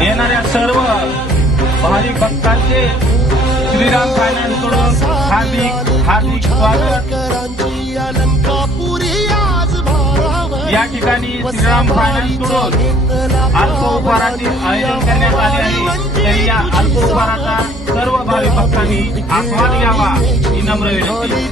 येणाऱ्या सर्व भाविक भक्तांचे श्रीराम फायनान्स कडून हार्दिक हार्दिक स्वागत। या ठिकाणी श्रीराम फायनान्स कडून अल्प उपहाराचे आयोजन करण्यात आले आहे। तरी या अल्प उपहाराचा सर्व भाविक भक्तांनी आस्वाद घ्यावा ही नम्र विनंती।